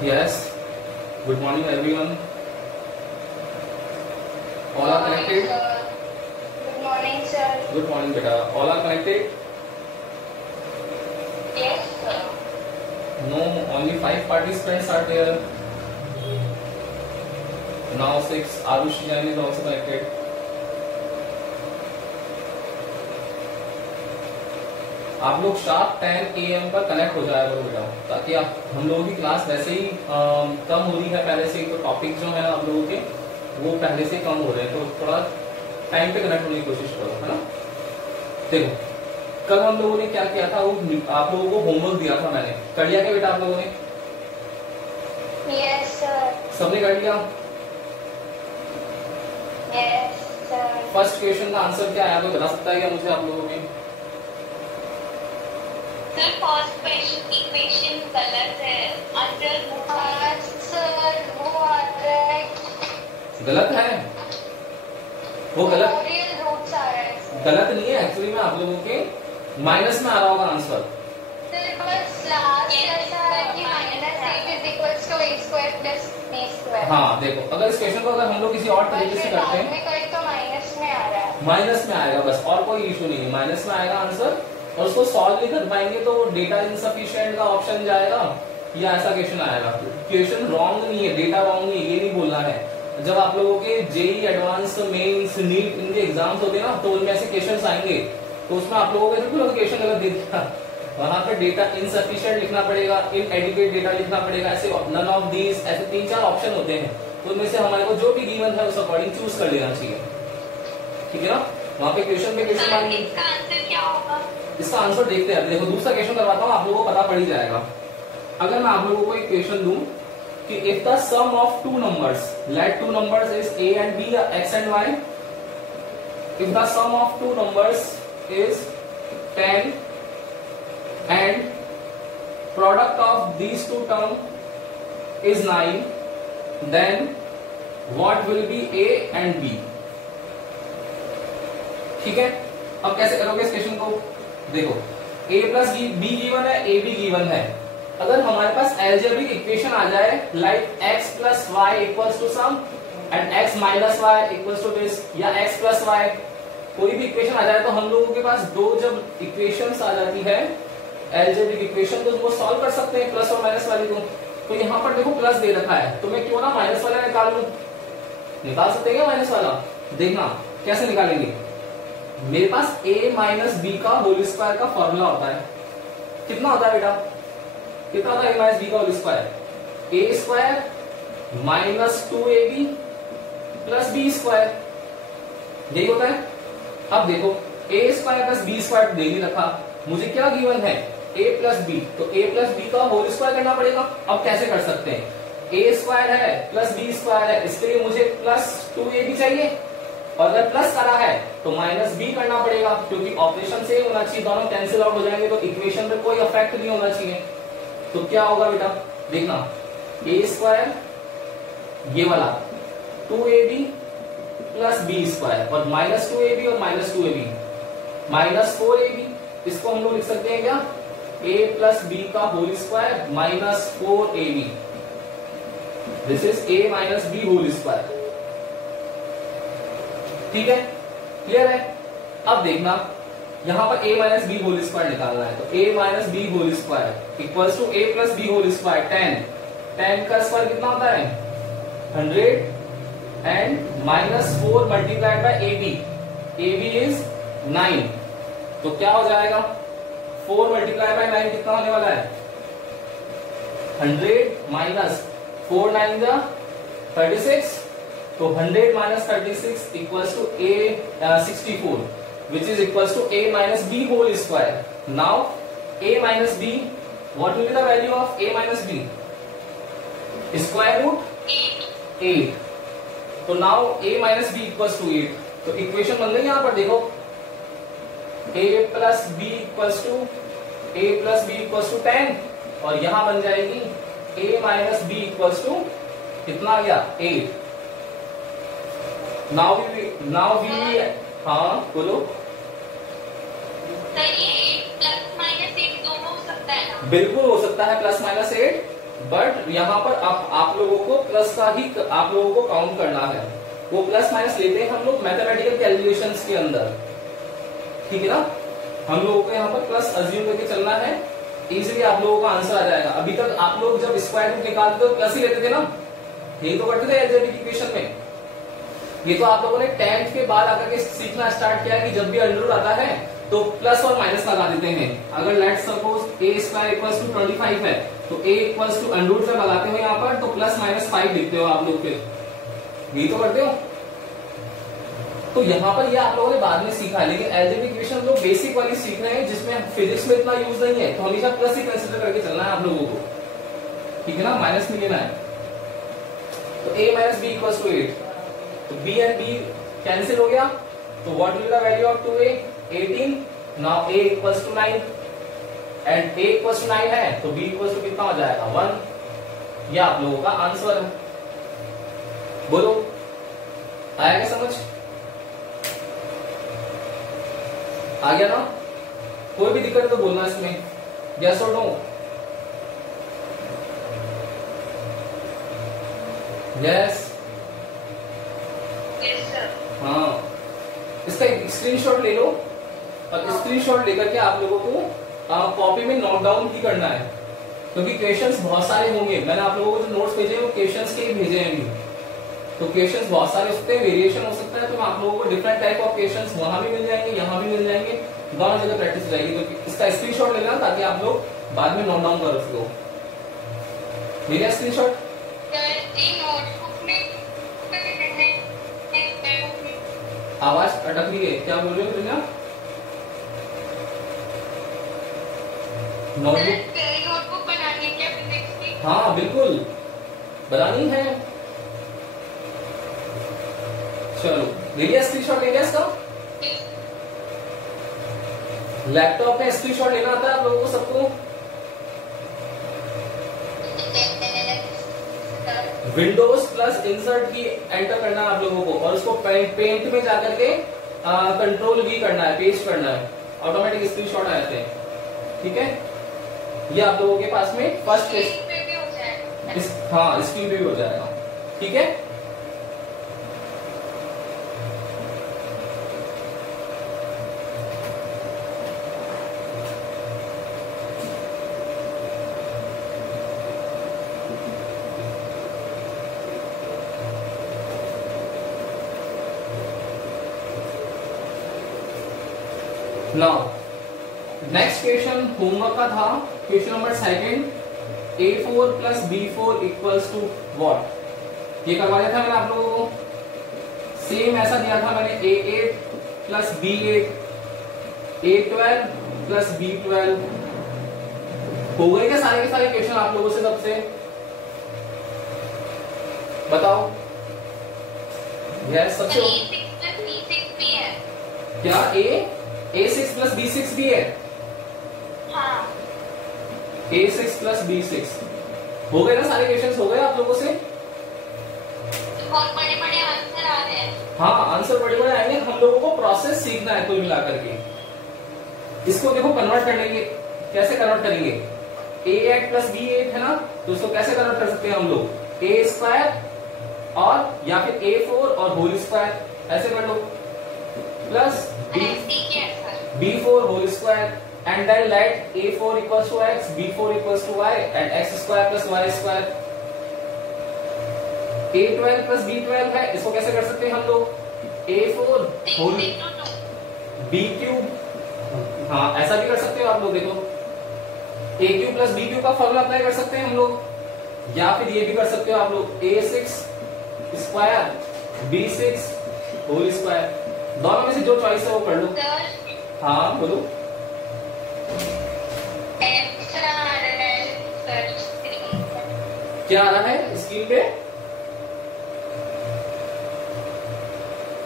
Yes. Good morning, everyone. All are connected. Good morning, sir. Good morning, beta. All are connected. Yes, sir. No, only 5 participants are there. Now 6. Arush Jain is also connected. आप लोग sharp 10 AM पर connect हो जाएगा बेटा, ताकि आप हम लोगों की क्लास वैसे ही कम हो रही है पहले से, तो टॉपिक जो है आप लोगों के वो पहले से कम हो रहे हैं, तो थोड़ा टाइम पे कनेक्ट होने की कोशिश करो, है ना। देखो कल हम लोगों ने क्या किया था, वो आप लोगों को होमवर्क दिया था मैंने, कर लिया क्या बेटा आप लोगों ने? Yes sir. सबने कर लिया? Yes sir. फर्स्ट क्वेश्चन का आंसर क्या आया, तो बता सकता है क्या मुझे आप लोगों ने? सर फर्स्ट इक्वेशन गलत है, अंडर सर वो आ रहा है, गलत है वो, गलत रियल रूट्स आ रहा है। गलत नहीं है एक्चुअली में, आप लोगों के माइनस में आ रहा होगा आंसर। सर बस लास्ट ऐसा है कि -8 is equals to a square plus b square. हाँ देखो, अगर इस क्वेश्चन को अगर हम लोग किसी और तरीके से करते हैं, में तो माइनस में आ रहा है, माइनस में आएगा बस, और कोई इशू नहीं है, माइनस में आएगा आंसर, और उसको सॉल्व नहीं कर पाएंगे तो डेटा इनसफिशिएंट का ऑप्शन जाएगा या ऐसा क्वेश्चन आएगा। क्वेश्चन रॉन्ग नहीं है, डेटा रॉन्ग नहीं है, ये नहीं बोलना है। जब आप लोगों के जेई एडवांस मेंस नीट इनके एग्जाम्स होते हैं ना, तो उनमें ऐसे क्वेश्चंस आएंगे, तो उसमें आप लोगों को बिल्कुल क्वेश्चन गलत दे दिया, वहां पे डेटा इनसफिशिएंट लिखना पड़ेगा, इनएडिक्वेट डेटा लिखना पड़ेगा, ऐसे नन ऑफ दीज, ऐसे 3-4 ऑप्शन होते हैं, तो उनमें से हमारे को जो भी गिवन है उस अकॉर्डिंग चूज कर लेना चाहिए, ठीक है ना। वहां पे क्वेश्चन पे क्वेश्चन सर इसका आंसर क्या होगा? इसका आंसर देखते हैं। देखो दूसरा क्वेश्चन करवाता हूँ, आप लोगों को पता पड़ ही जाएगा। अगर मैं आप लोगों को एक क्वेश्चन दूं कि if the sum of two numbers, let two numbers is a and b या x and y, if the sum of two numbers is 10 and product of these two term is 9, then what will be a and b। ठीक है, अब कैसे करोगे इस question को? देखो a plus B given है, a b गिवन है, अगर हमारे पास अलजेब्रिक इक्वेशन आ जाए like x plus Y equals to sum and x minus Y equals to this, या x प्लस वाई, कोई भी इक्वेशन आ जाए, तो हम लोगों के पास दो जब इक्वेशंस आ जाती है अलजेब्रिक इक्वेशन, तो उसको सॉल्व कर सकते हैं प्लस और माइनस वाली को। तो यहाँ पर देखो प्लस दे रखा है, तो मैं क्यों ना माइनस वाला निकाल लूं, निकाल सकते हैं क्या माइनस वाला? देखना कैसे निकालेंगे। मेरे पास a माइनस बी का होल स्क्वायर का फॉर्मूला होता है, कितना होता है बेटा? कितना होता है a माइनस बी का whole square? a square minus 2ab plus B square, यही होता है। अब देखो a square plus B square दे ही रखा, मुझे क्या गिवन है? a प्लस बी, तो a प्लस बी का होल स्क्वायर करना पड़ेगा। अब कैसे कर सकते हैं? a स्क्वायर है प्लस बी स्क्वायर है, इसके लिए मुझे प्लस 2ab चाहिए, और अगर प्लस करा है तो माइनस बी करना पड़ेगा, क्योंकि ऑपरेशन से होना चाहिए, दोनों कैंसिल आउट हो जाएंगे, तो इक्वेशन में कोई इफेक्ट नहीं होना चाहिए। तो क्या होगा बेटा, देखना a स्क्वायर ये वाला 2ab प्लस बी स्क्वायर, और माइनस 2ab और माइनस 2ab माइनस 4ab, इसको हम लोग लिख सकते हैं क्या? a प्लस बी का whole square minus 4ab, this is a minus B whole square. ठीक है, क्लियर है? अब देखना यहां पर a minus B whole square निकालना है, तो a minus B whole square equals to a plus B whole square 10 का स्क्वायर कितना होता है? 100 and minus 4 multiplied by ab is 9, तो क्या हो जाएगा? 4 मल्टीप्लाई बाय 9 कितना होने वाला है? 100 माइनस 4 9 जा 36, तो 100 minus 36 equals to a 64, which is equals to a minus b whole square. Now a minus b, what will be the value of a minus b? Square root 8. तो now a minus b equals to 8. तो equation बन गई यहाँ पर देखो, a plus b equals to 10, और यहां बन जाएगी a minus b equals to कितना आ गया? 8. Now we हाँ बोलो। सर ये प्लस माइनस 8 दोनों हो सकता है ना? बिल्कुल हो सकता है प्लस माइनस 8, बट यहाँ पर आप लोगों को प्लस का ही आप लोगों को काउंट करना है। वो प्लस माइनस लेते हैं हम लोग मैथमेटिकल कैलकुलेशंस के अंदर, ठीक है ना। हम लोगों को यहाँ पर प्लस अज्यूम करके चलना है, इजीली आप लोगों का आंसर आ जाएगा। अभी तक आप लोग जब स्क्वायर रूट निकालते तो प्लस ही लेते थे ना, यही तो करते थे अलजेब्रिक इक्वेशन में। ये तो आप लोगों ने 10th के बाद आकर के सीखना स्टार्ट किया कि जब भी अंडर रूट आता है तो प्लस और माइनस लगा देते हैं। अगर let's suppose a square equals to 25 है तो a equals to under root जब लगाते हो यहाँ पर तो प्लस माइनस 5 लिखते हो आप लोग, फिर यही तो करते हो। तो यहाँ पर ये आप लोगों ने बाद में सीखा है, लेकिन अलजेब्रिक इक्वेशन लोग बेसिक वाली सीख रहे हैं जिसमें फिजिक्स में इतना यूज नहीं है, तो हमेशा प्लस ही कंसिडर करके चलना है आप लोगों को, ठीक है ना, माइनस में लेना है। तो a minus B equals to 8, तो b एंड b कैंसिल हो गया, तो what will the value of 2a 18। Now a equals to 9 and a equals to 9 है तो b इक्वल्स टू कितना हो जाएगा 1। ये आप लोगों का आंसर है। बोलो आया क्या समझ? आ गया ना? कोई भी दिक्कत है तो बोलना इसमें, यस और नो। यस हाँ, इसका एक स्क्रीनशॉट ले लो और स्क्रीनशॉट लेकर के आप लोगों को कॉपी में नोट डाउन ही करना है, क्योंकि क्वेश्चंस बहुत सारे होंगे। मैंने आप लोगों को जो नोट्स भेजे हैं वो क्वेश्चंस के ही भेजे हैं अभी, तो क्वेश्चंस बहुत सारे हो सकते हैं, वेरिएशन हो सकता है, तो आप लोगों को डिफरेंट टाइप ऑफ क्वेश्चंस वहां भी मिल जाएंगे, यहाँ भी मिल जाएंगे, दोनों जगह प्रैक्टिस हो जाएगी। तो इसका स्क्रीनशॉट लेना ताकि आप लोग बाद में नोट डाउन कर सको। मेरा स्क्रीनशॉट आवाज अटक रही है, क्या बोल रहे हो तुम? नोटबुक बनानी है क्या फिजिक्स की? हाँ बिल्कुल बनानी है। चलो लिया स्क्रीनशॉट ले लिया इसका। लैपटॉप में स्क्रीनशॉट लेना आता है आप लोगों को सबको? विंडोज प्लस इंसर्ट की एंटर करना है आप लोगों को और उसको पेंट में जाकर के कंट्रोल भी करना है, पेस्ट करना है, ऑटोमेटिक स्क्रीनशॉट आ जाते हैं, ठीक है। ये आप लोगों के पास में फर्स्ट पेज पे भी हो जाएगा। हाँ स्क्रीन पे भी हो जाएगा, ठीक है। नाउ नेक्स्ट क्वेश्चन होमवर्क का था, question number 2, a4 plus b4 equals to what. ये करवाया था मैंने आप लोगों को, सेम ऐसा दिया था मैंने a8 plus b8, a12 plus b12। हो गए क्या सारे के सारे क्वेश्चन आप लोगों से? सबसे बताओ यस सबसे क्या a6 प्लस b6 भी है? हाँ। a6 प्लस b6 हो गए ना सारे क्वेश्चंस? हो गए आप लोगों से? बहुत बड़े बड़े आंसर आ रहे हैं। हाँ आंसर बड़े बड़े आएंगे, हम लोगों को प्रोसेस सीखना है कुल मिलाकर के। इसको देखो कन्वर्ट करने के कैसे कन्वर्ट करेंगे, a8 प्लस b8 है ना, तो उसको कैसे कन्वर्ट कर सकते हैं हम लोग, a स्क्वायर और या फिर a4 और होल स्क्वायर, ऐसे कर लो, plus b4 whole square and then let a4 equals to x, b4 equals to y and x square plus y square। a12 plus b12 है, इसको कैसे कर सकते हैं हम लोग, a4 होल b क्यूब, हाँ ऐसा भी कर सकते हो आप लोग। देखो a cube plus b cube का फॉर्मूला अप्लाई कर सकते हैं हम लोग, या फिर ये भी कर सकते हो आप लोग a6 square b6 whole square, दोनों में से जो चॉइस है वो कर लो। हाँ बोलो। क्या आ रहा है स्क्रीन पे?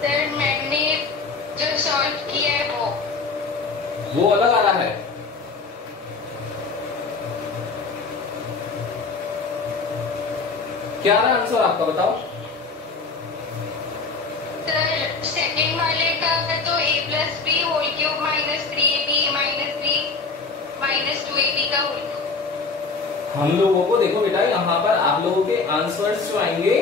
सर मैंने जो सॉल्व किया है वो अलग आ रहा है। क्या आ रहा है आंसर आपका, बताओ। सर सेकंड वाले का तो a plus B whole cube minus 3ab minus 3 minus 2ab का होल। हम लोगों को देखो बेटा, यहाँ पर आप लोगों के आंसर्स जो आएंगे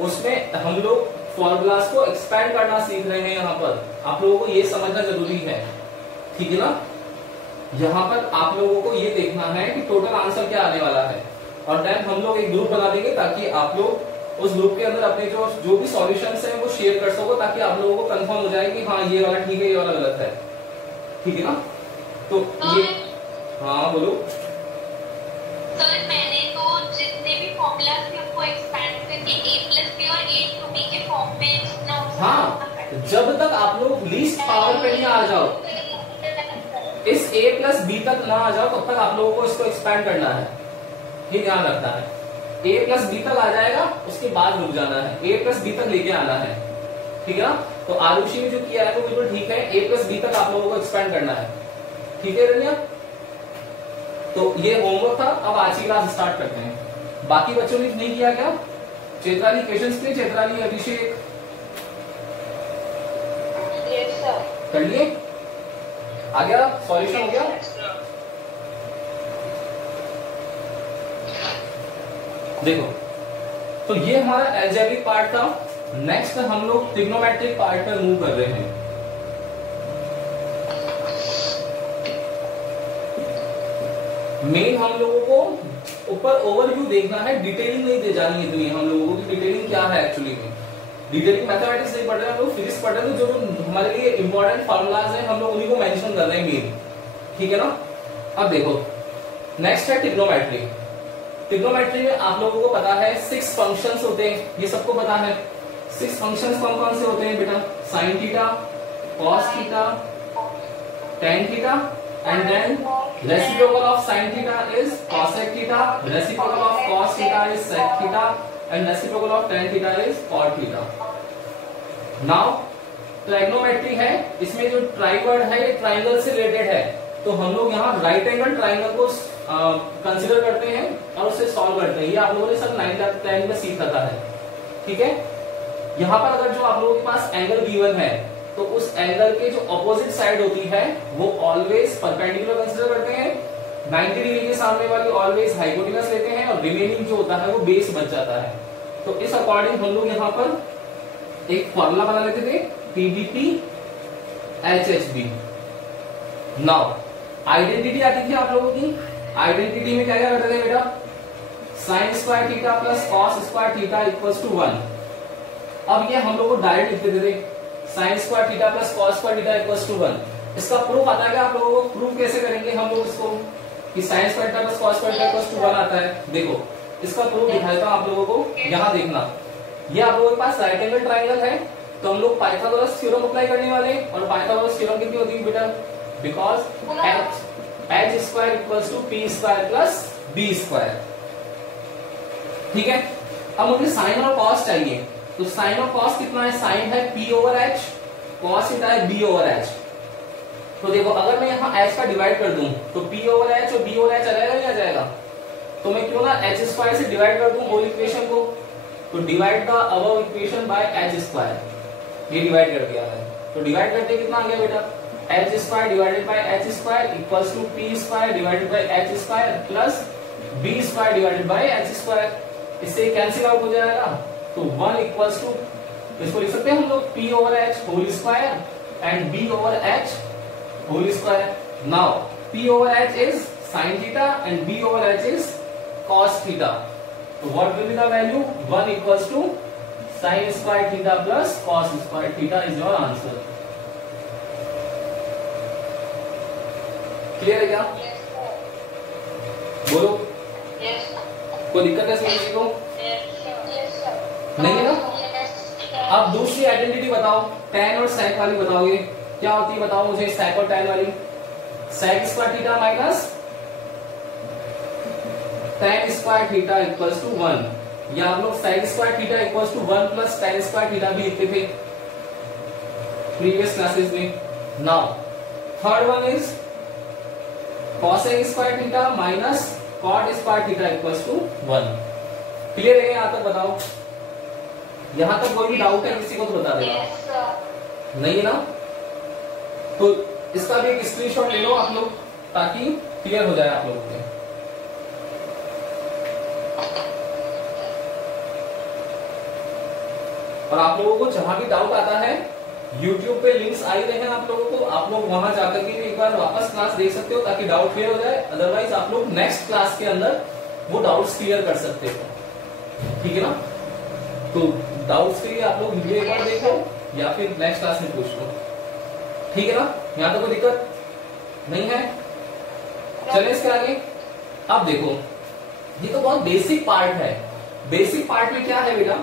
उसमें हम लोग फॉर्मूलाज को एक्सपैंड करना सीख रहे हैं। यहाँ पर आप लोगों को ये समझना जरूरी है, ठीक है ना। यहाँ पर आप लोगों को ये देखना है कि टोटल आंसर क्या आने वाला है, और देन हम लोग एक ग्रुप बना देंगे ताकि आप लोग उस ग्रुप के अंदर अपने जो भी सॉल्यूशंस हैं वो शेयर कर सको, ताकि आप लोगों को कंफर्म हो जाए कि हाँ ये वाला ठीक है, ये वाला गलत है, ठीक है ना। तो ये हाँ बोलो सर, मैंने तो जितने भी फॉर्मूलाज थे उनको एक्सपैंड करके a+b और a to b के फॉर्म में जितना हो सके हाँ, जब तक आप लोग लीस्ट पावर पे नहीं आ जाओ, इस a+b तक ना आ जाओ, तब तक आप लोगों को इसको एक्सपैंड करना है, ये ध्यान रखना है। a+b तक आ जाएगा, उसके बाद रुक जाना है, a+b तक लेके आना है, ठीक है ना। तो आरुषि ने जो किया है वो बिल्कुल ठीक है, a+b तक आप लोगों को एक्सपैंड करना है, ठीक है रनिया। तो ये होमवर्क था, अब आज की क्लास स्टार्ट करते हैं। बाकी बच्चों ने नहीं किया क्या? चेत्राली क्वेश्चंस थे, चेत्राली अभिषेक कर लिए? आ गया सॉल्यूशन हो गया? देखो, तो ये हमारा अलजेब्रिक पार्ट था। नेक्स्ट हम लोग ट्रिग्नोमेट्रिक पार्ट पर मूव कर रहे हैं। मेन हम लोगों को ऊपर ओवरव्यू देखना है, डिटेलिंग नहीं दे जानी है। तो ये हम लोगों की डिटेलिंग क्या है एक्चुअली में, डिटेलिंग मैथमेटिक्स नहीं पढ़ रहे हैं हम लोग, फिजिक्स पढ़ रहे हैं। तो जो हमारे लिए इंपॉर्टेंट फार्मूलाज हैं हम लोग उन्हीं को मेंशन कर रहे हैं मेन, ठीक है ना। अब देखो नेक्स्ट है ट्रिग्नोमेट्री। ट्रिग्नोमेट्री में आप लोगों को पता है 6 फंक्शंस होते हैं, ये सबको पता है। 6 फंक्शंस कौन कौन से होते हैं बेटा? Sign theta, cos theta, tan theta, and then reciprocal of sin theta is cosec theta, reciprocal of cos theta is sec theta, and reciprocal of tan theta is cot theta. Now ट्राइग्नोमेट्री है, इसमें जो ट्राइवर्ड है ये triangle से related है। तो हम लोग यहाँ राइट एंगल ट्राइंगल को कंसीडर करते हैं और उससे सॉल्व करते हैं। ये आप लोगों ने सब 9th क्लास में सीख रखा है, ठीक है। यहाँ पर अगर जो आप लोगों के पास एंगल गिवन है तो उस एंगल के जो अपोजिट साइड होती है वो ऑलवेज परपेंडिकुलर कंसीडर करते हैं। 90 डिग्री के सामने वाली ऑलवेज हाइपोटेनस लेते हैं और रिमेनिंग जो होता है वो बेस बच जाता है। तो इस अकॉर्डिंग हम लोग यहाँ पर एक फॉर्मूला बना लेते थे, PDP HHB। नाउ आइडेंटिटी आती थी आप लोगों की। आइडेंटिटी में क्या क्या करते थे बेटा? Sine square theta plus cos square theta equals to 1। अब ये हम लोग को डायरेक्ट लिख देते थे, sine square theta plus cos square theta equals to 1। इसका प्रूफ आता है, आप लोगों को प्रूफ कैसे करेंगे हम लोग इसको कि sine square theta plus cos square theta equals to 1 आता है। देखो इसका प्रूफ दिखाता हूं आप लोगों को, यहाँ देखना। ये आप लोगों के पास राइट एंगल ट्राइंगल है, तो हम लोग पाइथागोरस थ्योरम अप्लाई करने वाले हैं। और पाइथागोरस थ्योरम कितनी होती है बेटा? Because h square equals to p square plus b square, ठीक है। अब मुझे साइन और कॉस चाहिए, तो साइन और कॉस कितना है? साइन है p over h, cos theta है b ओवर h। तो देखो अगर मैं यहाँ h का डिवाइड कर दूं तो p ओवर h और b ओवर h आ जाएगा नहीं आ जाएगा? तो मैं क्यों ना h स्क्वायर से डिवाइड कर दूं होल इक्वेशन को। तो divide the above equation by h square, ये डिवाइड कर दिया है। तो डिवाइड करते कितना आ गया बेटा? h square divided by h square equals to p square divided by h square plus b square divided by h square. इससे कैंसिल आउट हो जाएगा, तो 1 इक्वल्स टू, इसको लिख सकते हैं हम लोग p over h whole square and b over h whole square. Now p over h is sin theta and b over h is cos theta. तो what will be the value? 1 equals to sin square theta plus cos square theta is your answer. Clear है क्या? बोलो, कोई दिक्कत है समझने को? नहीं है ना? अब दूसरी आइडेंटिटी बताओ, tan और sec वाली बताओगे, क्या होती है बताओ मुझे sec और tan वाली? sec square theta minus tan square theta equals to 1। या आप लोग sec square theta equals to 1 plus tan square theta भी लिखते थे प्रीवियस क्लासेस में। Now third one is cosec square theta minus cot square theta equals to 1। Clear है यहाँ तक बताओ? यहाँ तक कोई भी डाउट है किसी को तो बता देना। नहीं है ना? तो इसका भी एक स्क्रीनशॉट ले लो आप लोग ताकि क्लियर हो जाए आप लोगों के। और आप लोगों को जहां भी डाउट आता है, YouTube पे लिंक्स आई रहे हैं आप लोगों को, आप लोग वहां जाकर के भी एक बार वापस क्लास देख सकते हो ताकि डाउट क्लियर हो जाए। अदरवाइज आप लोग नेक्स्ट क्लास के अंदर वो डाउट्स क्लियर कर सकते हो, ठीक है ना। तो डाउट्स के लिए आप लोग वीडियो एक बार देखो या फिर नेक्स्ट क्लास में पूछ लो, ठीक है ना। यहाँ तो कोई दिक्कत नहीं है। चले इसके आगे। अब देखो, ये तो बहुत बेसिक पार्ट है। बेसिक पार्ट में क्या है बेटा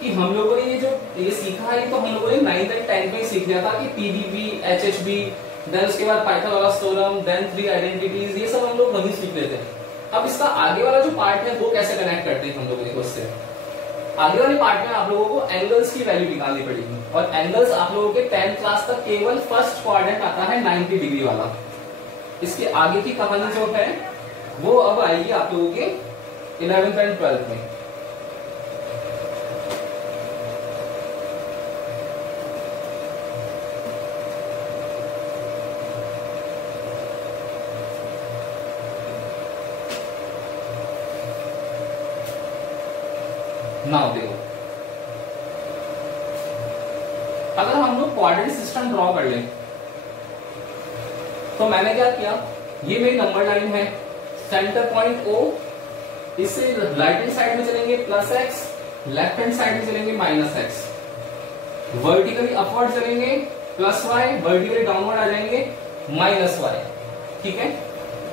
कि हम लोगों ने ये सीखा है, तो हम लोगों ने 9th एंड 10th में सीख लिया था कि पीडीबी, एचएचबी, देन उसके बाद पाइथागोरस थ्योरम, देन 3 आइडेंटिटीज, ये सब हम लोग वहीं सीख लेते हैं। अब इसका आगे वाला जो पार्ट है वो कैसे कनेक्ट करते हैं हम लोग, देखो इससे आगे वाले पार्ट में आप लोगों को एंगल्स की वैल्यू निकालनी पड़ेगी। और एंगल्स आप लोगों के 10th क्लास तक केवल फर्स्ट क्वाड्रेंट आता है 90 डिग्री वाला। इसके आगे की कहानी जो है वो अब आएगी आप लोगों के 11th एंड 12th में। नाउ देखो, अगर हम लोग क्वाड्रेंट सिस्टम ड्रॉ कर लें तो मैंने क्या किया, ये मेरी नंबर लाइन है, सेंटर पॉइंट O, इससे राइट हैंड साइड में चलेंगे +x, लेफ्ट हैंड साइड में चलेंगे -x, वर्टिकली अपवर्ड चलेंगे +y, वर्टिकली डाउनवर्ड आ जाएंगे -y, ठीक है।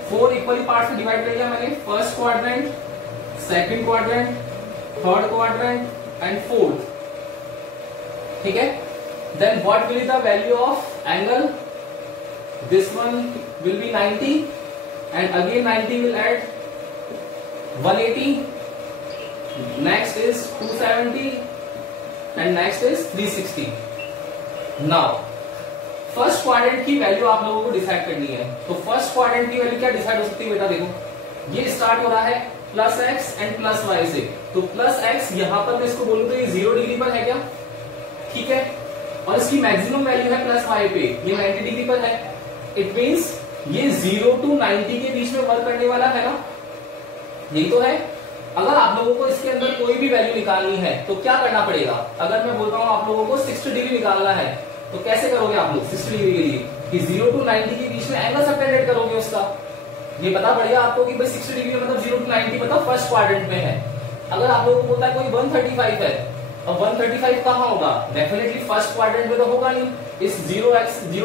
4 इक्वली पार्ट्स में डिवाइड कर दिया मैंने, first quadrant, second quadrant, third quadrant and fourth, ठीक है। Then what will be the value of angle, this one will be 90 and again 90 will add 180, next is 270 and next is 360. now first quadrant की value आप लोगों को decide करनी है। तो first quadrant की वैल्यू क्या डिसाइड हो सकती है बेटा, देखो ये स्टार्ट हो रहा है +x एंड +y से, तो +x यहां पर मैं इसको बोलूं तो ये 0 डिग्री पर है क्या, ठीक है। और इसकी मैक्सिमम वैल्यू है +y पे, ये 90 डिग्री पर है। इट मीन्स ये 0 to 90 के बीच में वर्क करने वाला है ना, यही तो है। अगर आप लोगों को इसके अंदर कोई भी वैल्यू निकालनी है तो क्या करना पड़ेगा, अगर मैं बोलता हूं आप लोगों को 60 डिग्री निकालना है तो कैसे करोगे आप लोग 60 डिग्री के लिए, कि 0 to 90 के बीच में एंगल सबटेंडेड करोगे उसका। ये पता पड़ेगा आपको कि भाई 60 डिग्री मतलब 0 to 90 मतलब फर्स्ट क्वाड्रेंट में है। अगर आप लोगों को बोलता है कोई 135 है, अब 135 कहां होगा, डेफिनेटली फर्स्ट क्वाड्रेंट में तो होगा नहीं, इस 0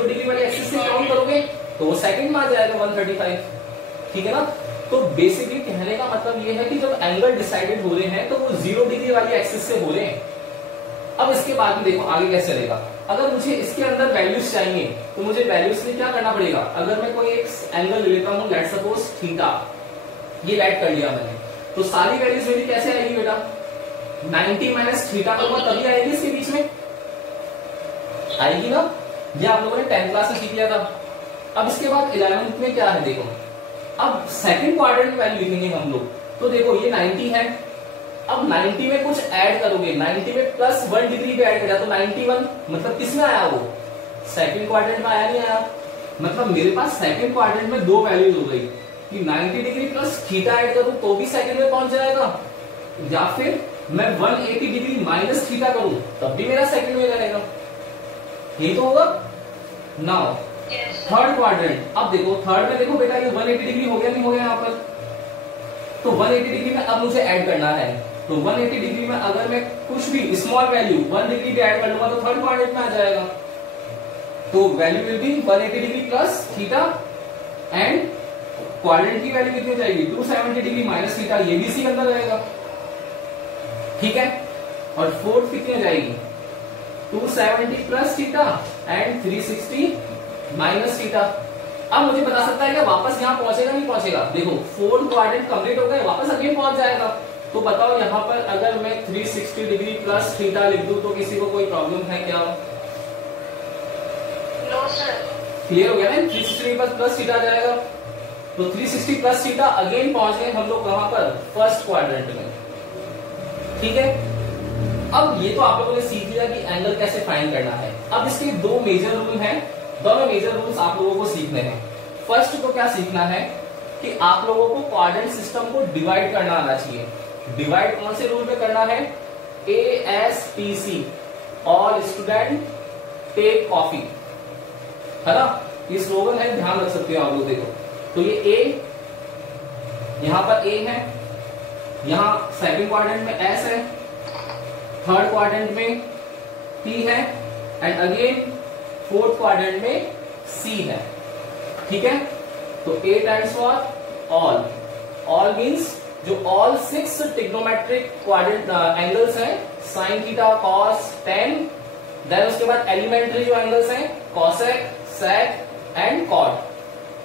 डिग्री वाली एक्सिस से काउंट करोगे तो वो सेकंड में आ जाएगा 135, ठीक है ना। तो बेसिकली कहने का मतलब ये है कि जब एंगल डिसाइडेड हो रहे हैं तो वो 0 डिग्री वाली एक्सिस से हो रहे हैं। अब इसके बाद में देखो आगे कैसे चलेगा, अगर मुझे इसके अंदर वैल्यूज चाहिए तो मुझे वैल्यूज में क्या करना पड़ेगा, अगर मैं कोई एक एंगल ले लेता हूं, लेट सपोज थीटा, ये लेट कर लिया मैंने, तो सारी वैल्यूज मेरी कैसे आएगी बेटा, 90 माइनस थीटा करूंगा तभी आएगी, इसके बीच में आएगी ना। ये आप लोगों ने 10th क्लास में सीख लिया था। अब इसके बाद 11th में क्या है देखो, अब सेकंड क्वाड्रेंट वैल्यू लिखेंगे हम लोग, तो देखो ये 90 है, अब 90 में कुछ ऐड करोगे, 90 में +1 डिग्री पे ऐड कर दिया तो 91, मतलब किसमें आया वो, सेकंड क्वाड्रेंट में आया नहीं आया, मतलब मेरे पास सेकंड क्वाड्रेंट में दो वैल्यूज हो गई कि 90 डिग्री प्लस थीटा ऐड करूं तो भी सेकंड में पहुंच जाएगा, या फिर मैं 180 डिग्री माइनस थीटा करूं तब भी मेरा सेकंड में रहेगा, यही तो होगा। नाउ थर्ड क्वाड्रेंट, अब देखो थर्ड में देखो बेटा ये 180 डिग्री हो गया नहीं हो गया यहाँ पर, तो 180 डिग्री में अब मुझे ऐड करना है, तो 180 डिग्री में अगर मैं कुछ भी स्मॉल वैल्यू 1 डिग्री पे ऐड कर लूंगा तो थर्ड क्वाड्रेंट में आ जाएगा, तो value will be 180 degree plus theta and quadrant की वैल्यू कितनी जाएगी 270 डिग्री माइनस थीटा, ये भी इसी के अंदर रहेगा, ठीक है। और फोर्थ कितनी जाएगी 270 plus theta and 360 minus theta. अब मुझे बता सकता है कि वापस यहाँ पहुंचेगा नहीं पहुंचेगा, देखो फोर्थ क्वाड्रेंट कंप्लीट हो गया, वापस अगेन पहुंच जाएगा, तो बताओ यहाँ पर अगर मैं 360 डिग्री प्लस थीटा लिख दूं तो किसी को कोई प्रॉब्लम है क्या? No sir. क्लियर हो गया ना, 360 डिग्री प्लस थीटा आ जाएगा, तो 360 प्लस थीटा अगेन पहुंच गए हम लोग कहां पर, फर्स्ट क्वाड्रेंट में, ठीक है। अब ये तो आप लोगों ने सीख लिया कि एंगल कैसे फाइंड करना है। अब इसके दो मेजर रूल हैं, दोनों मेजर रूल्स आप लोगों को सीखने हैं। फर्स्ट तो क्या सीखना है कि आप लोगों को क्वाड्रेंट सिस्टम को डिवाइड करना आना चाहिए। डिवाइड कौन से रूल पे करना है, ASTC, all student take coffee, है ना, ये स्लोगन है, ध्यान रख सकते हो आप लोग। देखो तो ये A, यहां पर A है, यहां सेकंड क्वाड्रेंट में S है, थर्ड क्वाड्रेंट में T है, एंड अगेन फोर्थ क्वाड्रेंट में C है। ठीक है, तो A stands for all, all means जो ऑल 6 ट्रिग्नोमेट्रिक क्वाड्रेंट एंगल्स हैं, sine theta, cos, tan, then उसके बाद एलिमेंट्री जो एंगल्स हैं, cosec, sec and cot,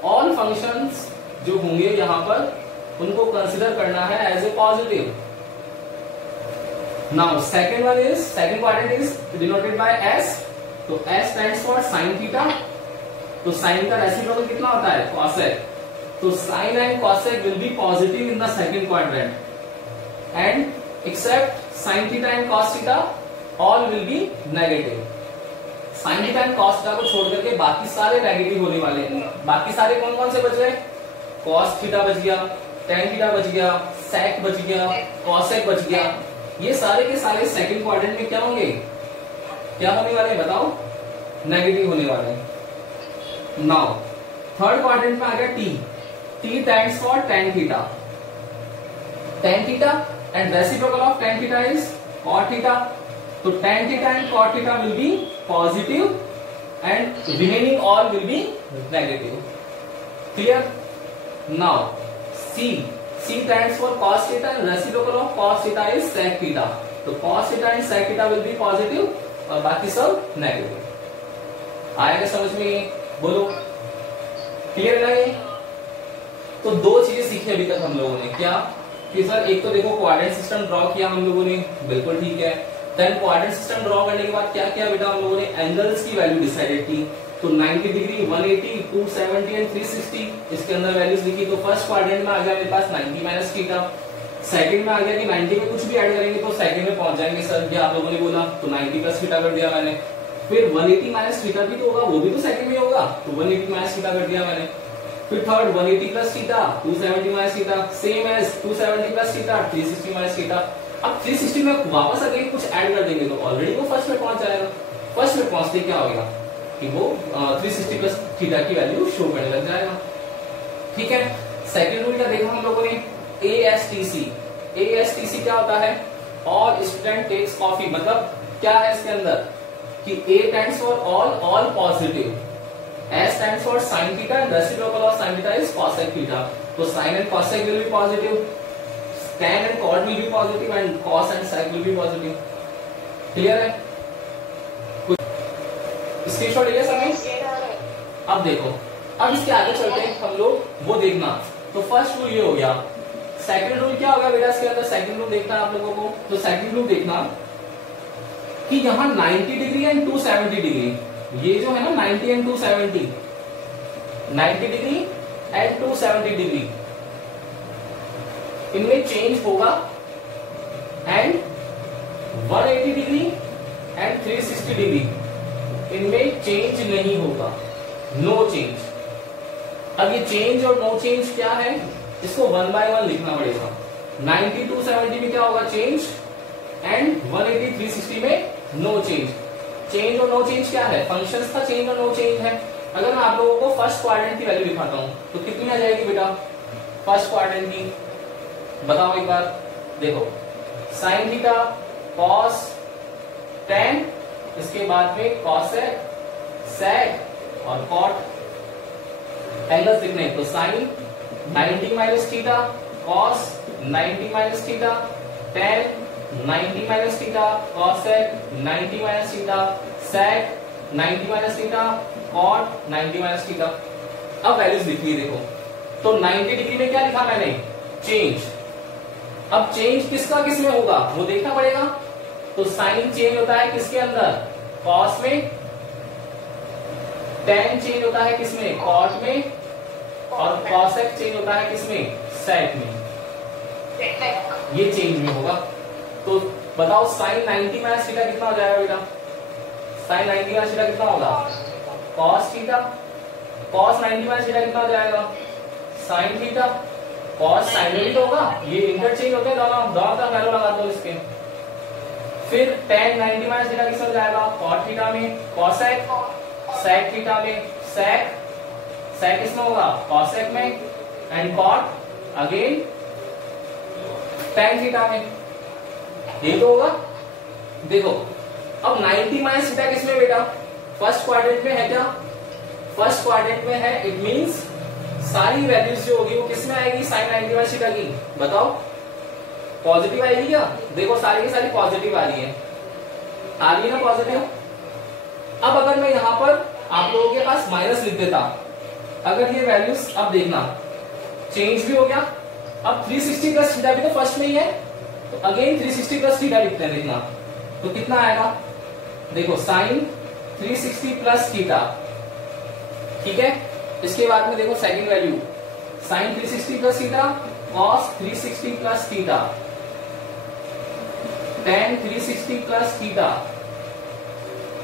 all functions जो होंगे यहां पर उनको कंसीडर करना है as a positive. Now second quadrant is denoted by S, तो S stands for sine theta, तो साइन का रेसिप्रोकल कितना होता है, कॉसेक, तो sine and cosec will be positive in the second quadrant, and except sine theta and cos theta all will be negative. Sine theta and cos theta को छोड़ करके बाकी सारे नेगेटिव होने वाले हैं। बाकी सारे कौन कौन से बच गए, कॉस थीटा बच गया, टेन थीटा बच गया, सेक बच गया, कॉसेक बच गया, ये सारे के सारे सेकंड क्वाड्रेंट में क्या होंगे, क्या होने वाले हैं बताओ, नेगेटिव होने वाले हैं। नाउ थर्ड क्वाड्रेंट में आ गया T, T stands for tan theta, tan theta and reciprocal of tan theta is cot theta, तो tan theta and cot theta will be positive and remaining all will be negative. Clear? Now C stands for cos theta and reciprocal of cos theta is sec theta, तो cos theta and sec theta will be positive और बाकी सब negative. आएगा समझ में, बोलो clear है? तो दो चीजें सीखी अभी तक हम लोगों ने, क्या कि सर एक तो देखो क्वाड्रेंट सिस्टम ड्रॉ किया हम लोगों ने, बिल्कुल ठीक है। देन क्वाड्रेंट सिस्टम ड्रॉ करने के बाद क्या किया बेटा हम लोगों ने, एंगल्स की वैल्यू डिसाइडेड की, तो 90 डिग्री, 180, 270 एंड 360 इसके अंदर वैल्यूज लिखी। तो फर्स्ट क्वाड्रेंट में आ गया मेरे पास 90 माइनस थीटा, सेकंड में आ गया कि 90 में कुछ भी ऐड करेंगे तो सेकंड में पहुंच जाएंगे सर, ये आप लोगों ने बोला, तो 90 प्लस थीटा कर दिया मैंने। फिर 180 माइनस थीटा भी तो होगा, वो भी तो सेकंड में होगा, तो 180 माइनस थीटा कर दिया मैंने। फिर third 180 plus theta, 270 minus theta, same as 270 plus theta, 360 minus theta. अब 360 में वापस अगेन कुछ ऐड कर देंगे तो ऑलरेडी वो फर्स्ट में पहुंच जाएगा। फर्स्ट में पहुंचते क्या होगा कि वो 360 प्लस थीटा की वैल्यू शो करने लग जाएगा। ठीक है, सेकंड रूल क्या देखा हम लोगों ने, ASTC। ASTC क्या होता है, ऑल स्टूडेंट टेक्स कॉफी, मतलब क्या है इसके अंदर कि A stands for all, all positive, S stands for sine theta and reciprocal of sine theta is cosec theta, तो sine and cosec will be positive, tan and cot will be positive and cos and sec will be positive। Clear है? Screenshot लिया सबने? अब देखो, अब इसके आगे चलते हैं हम लोग, वो देखना। तो फर्स्ट रूल ये हो गया। सेकंड रूल क्या होगा बेटा इसके अंदर, सेकंड रूल देखना है आप लोगों को। तो सेकंड रूल देखना कि यहाँ 90 डिग्री एंड 270 डिग्री, ये जो है ना 90 एंड 270, 90 डिग्री एंड 270 डिग्री, इनमें चेंज होगा, एंड 180 डिग्री एंड 360 डिग्री इनमें चेंज नहीं होगा, नो चेंज। अब ये चेंज और नो चेंज क्या है, इसको 1 बाय 1 लिखना पड़ेगा। 90 270 में क्या होगा, चेंज, एंड 180 360 में नो चेंज। चेंज और नो चेंज क्या है, फंक्शंस का चेंज और नो चेंज है। अगर मैं आप लोगों को फर्स्ट क्वाड्रेंट की वैल्यू दिखाता हूं तो कितनी आ जाएगी बेटा फर्स्ट क्वाड्रेंट की, बताओ एक बार। देखो साइन थीटा, कॉस, टेन, इसके बाद में कॉसेक, सेक और कॉट। एंगल्स लिखने हैं तो sine 90 minus theta, cos 90 minus theta, tan 90 minus theta, cosec 90 minus theta, sec 90 minus theta, cot 90 minus theta. अब वैल्यूज लिखिए देखो, तो 90 डिग्री में क्या लिखा मैंने, चेंज। अब चेंज किसका किस में होगा वो देखना पड़ेगा। तो साइन चेंज होता है किसके अंदर, कॉस में, टेन चेंज होता है किसमें, कॉट में, और कॉसेक चेंज होता है किसमें, सेक में। ये चेंज में होगा। तो बताओ साइन 90 माइनस थीटा कितना हो जाएगा बेटा, साइन 90 माइनस थीटा कितना होगा, cos theta, cos 90 minus theta कितना हो जाएगा, साइन थीटा, कॉस साइन में भी तो होगा, ये इंटरचेंज होते हैं दोनों, दोनों तरफ वैल्यू लगा दो इसके। फिर tan 90 माइनस थीटा किसमें जाएगा, cot थीटा में, cosec sec थीटा में, sec किसमें होगा, cosec में, and cot again tan theta में, ये तो होगा। देखो अब 90 माइनस थीटा किसमें बेटा, फर्स्ट क्वाड्रेंट में है क्या, फर्स्ट क्वाड्रेंट में है, इट मींस सारी वैल्यूज जो होगी वो किसमें आएगी, साइन 90 माइनस थीटा की, बताओ पॉजिटिव आएगी क्या, देखो सारी की सारी पॉजिटिव आ रही है, आ रही है ना पॉजिटिव। अब अगर मैं यहां पर आप लोगों के पास माइनस लिख देता, अगर ये वैल्यूज, अब देखना चेंज भी हो गया, अब 360 प्लस थीटा भी तो फर्स्ट में ही है, तो अगेन 360 प्लस थीटा लिखते हैं, देखना तो कितना आएगा, देखो साइन 360 प्लस थीटा, ठीक है। इसके बाद में देखो second value sine 360 plus theta, cos 360 plus theta, tan 360 plus theta,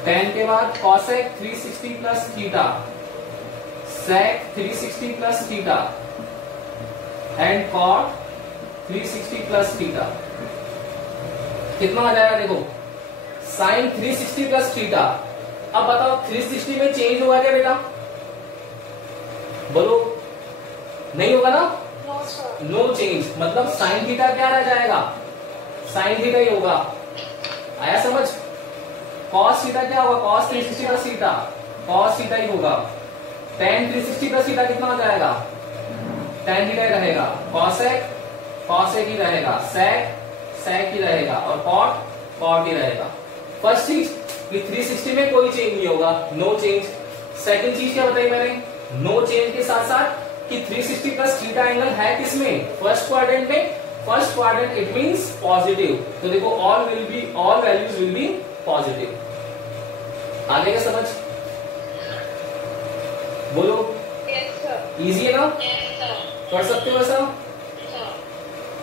tan के बाद cosec 360 plus theta, sec 360 plus theta, and cot 360 plus theta. कितना आ जाएगा, देखो साइन 360 प्लस थीटा। अब बताओ 360 में चेंज हुआ क्या बेटा, बोलो नहीं होगा ना, नो चेंज, मतलब साइन थीटा क्या रह जाएगा, साइन थीटा ही होगा, आया समझ। कॉस थीटा क्या होगा, cos 360 plus theta, cos theta ही होगा। tan 360 प्लस थीटा कितना हो जाएगा, tan थीटा ही रहेगा, कॉसेक कॉसेक ही रहेगा, सेक सेक ही रहेगा, और कॉट कॉट ही रहेगा। फर्स्ट चीज कि 360 में कोई चेंज नहीं होगा, नो चेंज। सेकंड चीज क्या बताई मैंने, नो चेंज के साथ साथ कि 360 प्लस थीटा एंगल है किसमें, फर्स्ट क्वाड्रेंट में, first quadrant it means positive, तो देखो all values will be positive. आगे का समझ, बोलो इजी है ना, कर सकते हो ऐसा।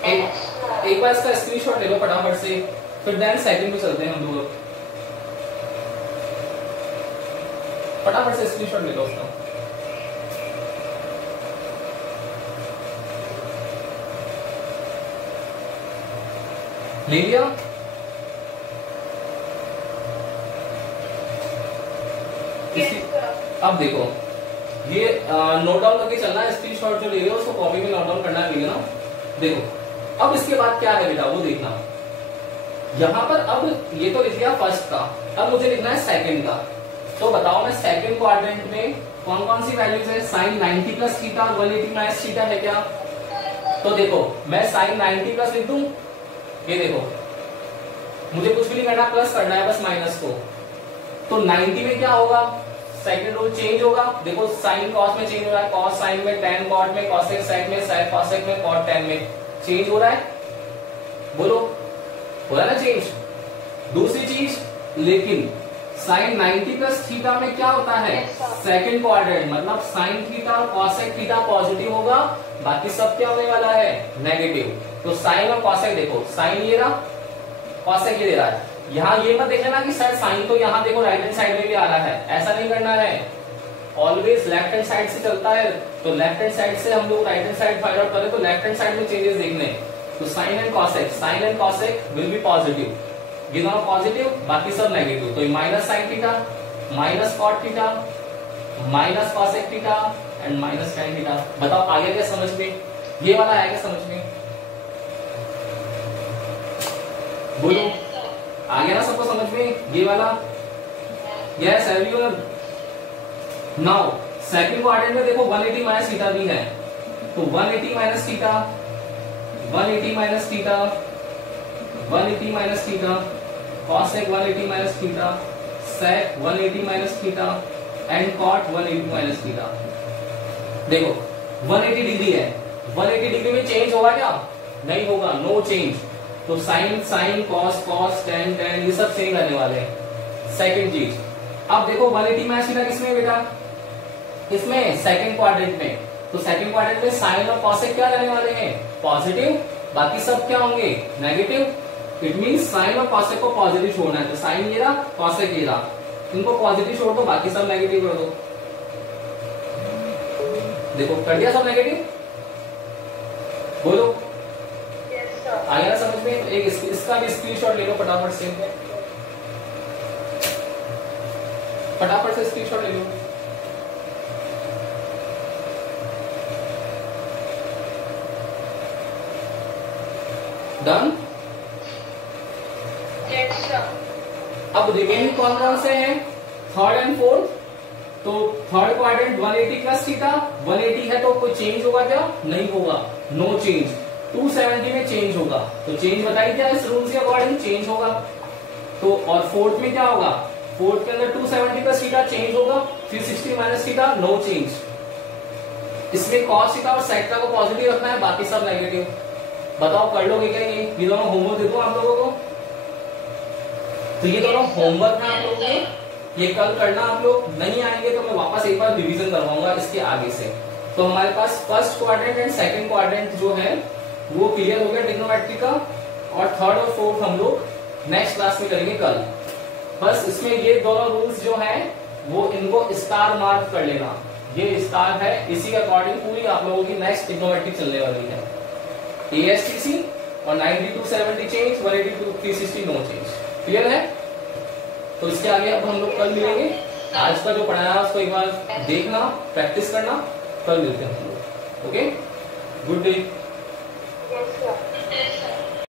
एक बार इसका स्क्रीनशॉट ले लो फटाफट से, फिर देन सेकंड में चलते हैं हम लोग, फटाफट से स्क्रीनशॉट ले लो उसका। ले लिया, अब देखो ये नोट डाउन करके चलना है, स्क्रीनशॉट जो ले रहे हो उसको कॉपी में नोट डाउन करना है ना। देखो अब इसके बाद क्या है बेटा, वो देखना यहां पर। अब ये तो लिख लिया फर्स्ट का, अब मुझे लिखना है सेकंड का। तो बताओ मैं सेकंड क्वाड्रेंट में कौन कौन सी वैल्यूज है, साइन 90 प्लस थीटा और 180 माइनस थीटा है क्या। तो देखो मैं साइन 90 प्लस लिख दूं, ये देखो मुझे कुछ भी नहीं करना, प्लस करना है बस माइनस को। तो 90 में क्या होगा, सेकंड रूल चेंज होगा, देखो साइन कॉस में चेंज हो रहा है, कॉस साइन में, टैन कॉट में, कॉसेक सेक में, सेक कॉसेक में, कॉट टैन में चेंज हो रहा है, बोलो हो रहा है ना चेंज। दूसरी चीज लेकिन साइन 90 प्लस थीटा में क्या होता है, सेकंड क्वाड्रेंट, मतलब साइन थीटा और कॉसेक थीटा पॉजिटिव होगा, बाकी सब क्या होने वाला है, नेगेटिव। तो साइन और कॉसेक देखो, साइन ये रहा, कॉसेक ये दे रहा है। यहाँ ये मत देखना कि सर साइन तो यहाँ देखो राइट हैंड साइड में भी आ रहा है, ऐसा नहीं करना है, ऑलवेज लेफ्ट हैंड साइड से चलता है। तो लेफ्ट हैंड साइड से हम लोग right hand side find out करें तो लेफ्ट हैंड साइड में चेंजेस देखने। तो sine and cosec will be positive, ये दोनों पॉजिटिव, बाकी सब नेगेटिव। तो minus sine theta, minus cot theta, minus cosec theta and minus tan theta. बताओ आगे क्या समझ में, ये वाला आया क्या समझ में, बोलो आ गया ना सबको समझ में ये वाला। Yes everyone. Now second quadrant में देखो 180 माइनस थीटा भी है, तो 180 minus theta, 180 minus theta, 180 minus theta, cosec 180 minus theta, sec 180 minus theta and cot 180 minus theta. देखो 180 डिग्री है, 180 डिग्री में चेंज होगा क्या, नहीं होगा, नो चेंज। तो sine sine, cos cos, tan tan, ये सब सेम रहने वाले हैं। सेकंड चीज, अब देखो 180 माइनस थीटा किसमें बेटा, इसमें सेकंड क्वाड्रेंट में। तो सेकंड क्वाड्रेंट में साइन और कॉसेक क्या रहने वाले हैं, पॉजिटिव, बाकी सब क्या होंगे, नेगेटिव। इट मींस साइन और कॉसेक को पॉजिटिव छोड़ना है, तो साइन ये रहा, कॉसेक ये रहा, इनको पॉजिटिव छोड़ दो, बाकी सब नेगेटिव कर दो। देखो कर दिया सब नेगेटिव, में? एक इसका भी स्क्रीनशॉट ले लो फटाफट से, फटाफट से स्क्रीनशॉट ले लो। डन। Yes, sir. अब रिमेनिंग कौन कौन से हैं? Third and fourth. तो थर्ड क्वाड्रेंट 180 प्लस थीटा, 180 है तो कोई चेंज होगा क्या? नहीं होगा, नो चेंज। 270 में चेंज होगा, तो चेंज बताइए क्या इस रूल के अकॉर्डिंग चेंज होगा। तो और फोर्थ में क्या होगा? फोर्थ के अंदर 270 प्लस थीटा चेंज होगा, 360 माइनस थीटा नो चेंज। इसमें कॉस थीटा और सेक को पॉजिटिव रखना है, बाकी सब नेगेटिव। बताओ कर लोगे क्या ये दोनों होमवर्क दे दूं आप लोगों को? तो ये दोनों होमवर्क है आप लोगों के, ये कल करना। आप लोग नहीं आएंगे तो मैं वापस एक बार रिवीजन करवाऊंगा इसके आगे से। तो हमारे पास first quadrant and second quadrant जो है वो क्लियर हो गया ट्रिग्नोमेट्री का, और थर्ड और फोर्थ हम लोग नेक्स्ट क्लास में करेंगे कल। बस इसमें ये दोनों रूल्स जो हैं वो इनको स्टार मार्क कर लेना, ये स्टार है, इसी के अकॉर्डिंग पूरी आप लोगों की नेक्स्ट ट्रिग्नोमेट्री चलने वाली है। ASTC और 90 to 70 change, 180 to 360 no change. Clear है? तो इसके आगे अब हम लोग कल मिलेंगे। आज का जो पढ़ाया उसको एक बार देखना, प्रैक्टिस करना, कल मिलते हैं हम लोग। Okay, good day. Yes, sir.